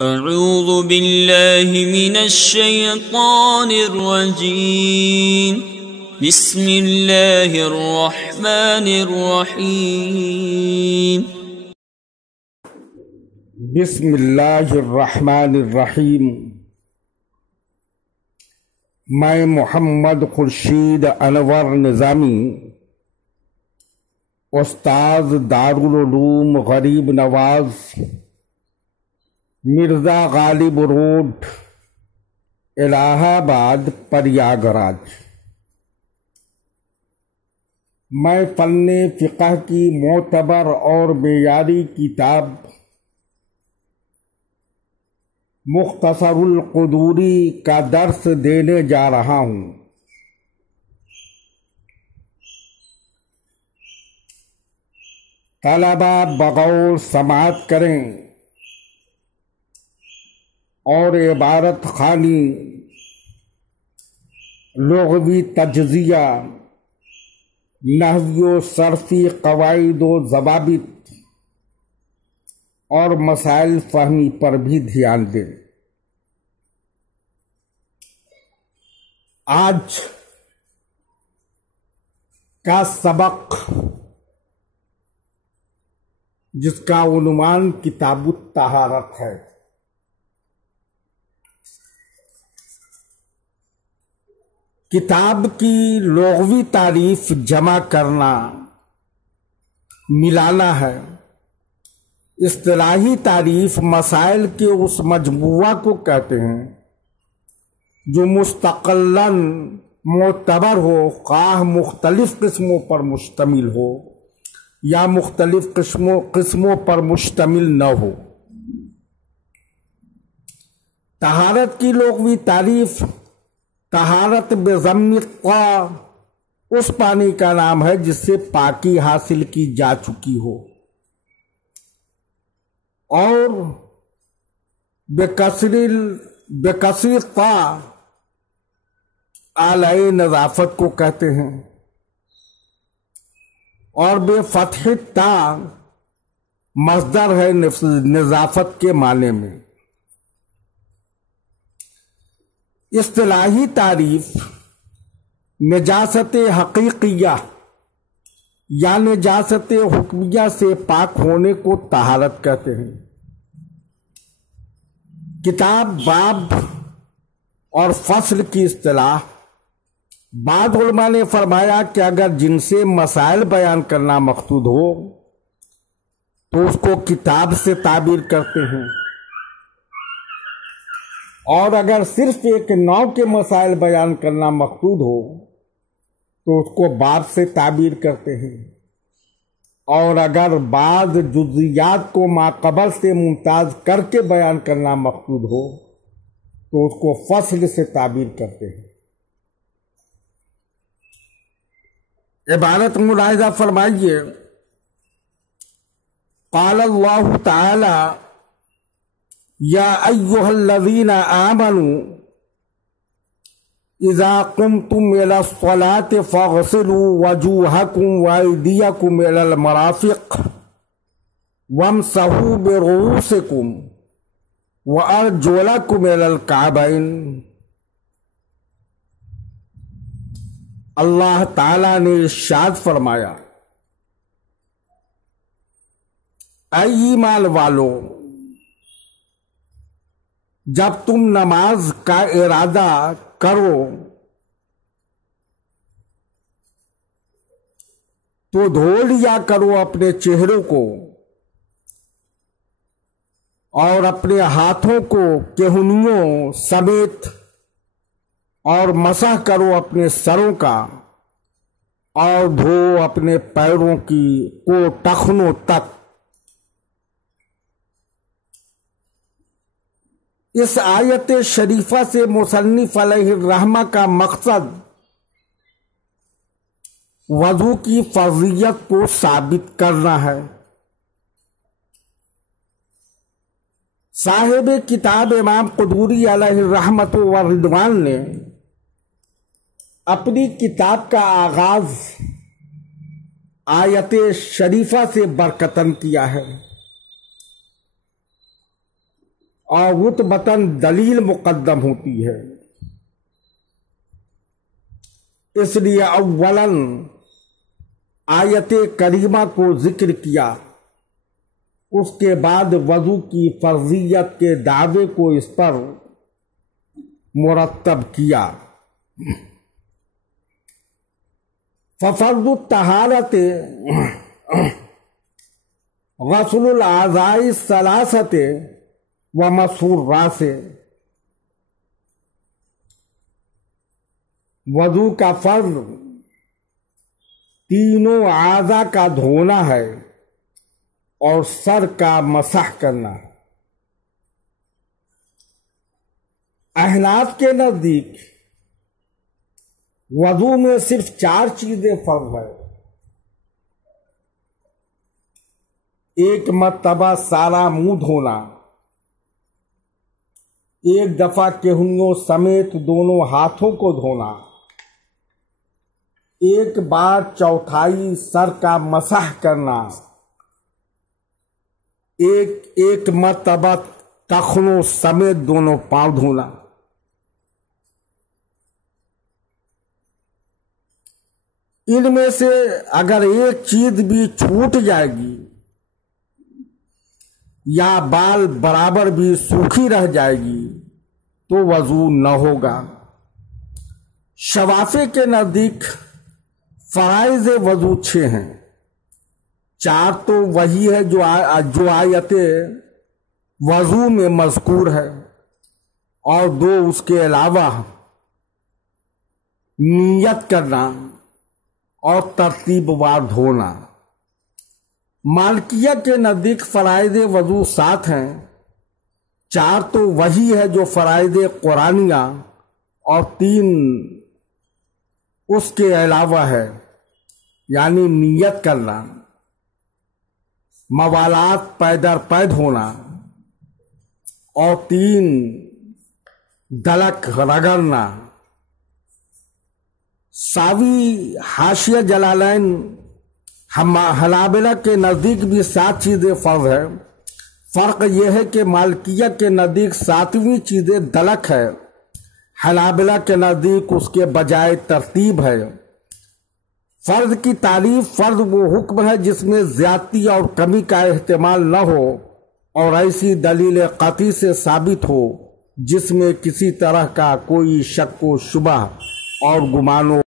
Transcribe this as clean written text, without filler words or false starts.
اعوذ باللہ من الشیطان الرجیم بسم اللہ الرحمن الرحیم بسم اللہ الرحمن الرحیم۔ میں محمد خورشید انور نظامی، استاد دارالعلوم غریب نواز، مرزا غالب روڈ، الہ آباد، پریاگراج۔ میں فن فقہ کی معتبر اور معیاری کتاب مختصر القدوری کا درس دینے جا رہا ہوں۔ طلبہ بغور سماعت کریں اور عبارت خوانی، لغوی تجزیہ، نحوی و صرفی قواعد و ضوابط اور مسائل فہمی پر بھی دھیان دیں۔ آج کا سبق، جس کا عنوان کتاب الطہارت ہے، کتاب کی لغوی تعریف جمع کرنا، ملانا ہے۔ اصطلاحی تعریف مسائل کے اس مجموعہ کو کہتے ہیں جو مستقلاً معتبر ہو، خواہ مختلف قسموں پر مشتمل ہو یا مختلف قسموں پر مشتمل نہ ہو۔ طہارت کی لغوی تعریف، طہارت بضم الطا اس پانی کا نام ہے جس سے پاکی حاصل کی جا چکی ہو، اور بکسر طا آلۂ نظافت کو کہتے ہیں، اور بے فتح تا مصدر ہے نظافت کے معنی میں۔ اصطلاحی تعریف نجاست حقیقیہ یا نجاست حکمیہ سے پاک ہونے کو طہارت کہتے ہیں۔ کتاب، باب اور فصل کی اصطلاح۔ بعض علماء نے فرمایا کہ اگر جن سے مسائل بیان کرنا مقصود ہو تو اس کو کتاب سے تعبیر کرتے ہیں، اور اگر صرف ایک نوع کے مسائل بیان کرنا مقصود ہو تو اس کو باب سے تعبیر کرتے ہیں، اور اگر بعض جزئیات کو ماقبل سے ممتاز کر کے بیان کرنا مقصود ہو تو اس کو فصل سے تعبیر کرتے ہیں۔ عبارت ملاحظہ فرمائیے۔ قال اللہ تعالی یا ایھا الذین آمنوا اذا قمتم الى الصلاة فاغسلوا وجوہکم وایدیکم الى المرافق وامسحوا برؤوسکم وارجلکم الى الکعبین۔ اللہ تعالیٰ نے ارشاد فرمایا، اے ایمان والو، جب تم نماز کا ارادہ کرو تو دھو لیا کرو اپنے چہروں کو اور اپنے ہاتھوں کو کہنیوں سمیت، اور مسح کرو اپنے سروں کا، اور دھو اپنے پیروں کو ٹخنوں تک۔ اس آیت شریفہ سے مصنف علیہ الرحمہ کا مقصد وضو کی فرضیت کو ثابت کرنا ہے۔ صاحب کتاب امام قدوری علیہ الرحمۃ والرضوان نے اپنی کتاب کا آغاز آیت شریفہ سے برکتن کیا ہے، اور رتبتاً دلیل مقدم ہوتی ہے۔ اس لیے اولاً آیت کریمہ کو ذکر کیا، اس کے بعد وضو کی فرضیت کے دعوے کو اس پر مرتب کیا۔ ففرض الطہارت غسل الاعضاء الثلاثۃ ومسح الراس، وضو کا فرض تینوں اعضاء کا دھونا ہے اور سر کا مسح کرنا ہے۔ احناف کے نزدیک وضو میں صرف 4 چیزیں فرض ہے۔ ایک مرتبہ سارا منہ دھونا، ایک دفعہ کہنیوں سمیت دونوں ہاتھوں کو دھونا، ایک بار چوتھائی سر کا مسح کرنا، ایک مرتبہ ٹخنوں سمیت دونوں پاؤں دھونا۔ ان میں سے اگر ایک چیز بھی چھوٹ جائے گی یا بال برابر بھی سوکھی رہ جائے گی تو وضو نہ ہوگا۔ شوافی کے نزدیک فرائض وضو 6 ہیں۔ 4 تو وہی ہے جو آیت وضو میں مذکور ہے، اور 2 اس کے علاوہ نیت کرنا اور ترتیب وار دھونا۔ مالکیہ کے نزدیک فرائض وضو 7 ہیں۔ 4 تو وہی ہے جو فرائض قرآنیہ، اور 3 اس کے علاوہ ہے، یعنی نیت کرنا، موالات پے در پے دھونا، اور 3 دلک رگڑنا۔ ساوی حاشیہ جلالین حنابلہ کے نزدیک بھی 7 چیزیں فرض ہے۔ فرق یہ ہے کہ مالکیہ کے نزدیک 7ویں چیزیں دلک ہے، حنابلہ کے نزدیک اس کے بجائے ترتیب ہے۔ فرض کی تعریف، فرض وہ حکم ہے جس میں زیادتی اور کمی کا احتمال نہ ہو اور ایسی دلیل قطعی سے ثابت ہو جس میں کسی طرح کا کوئی شک و شبہ اور گمان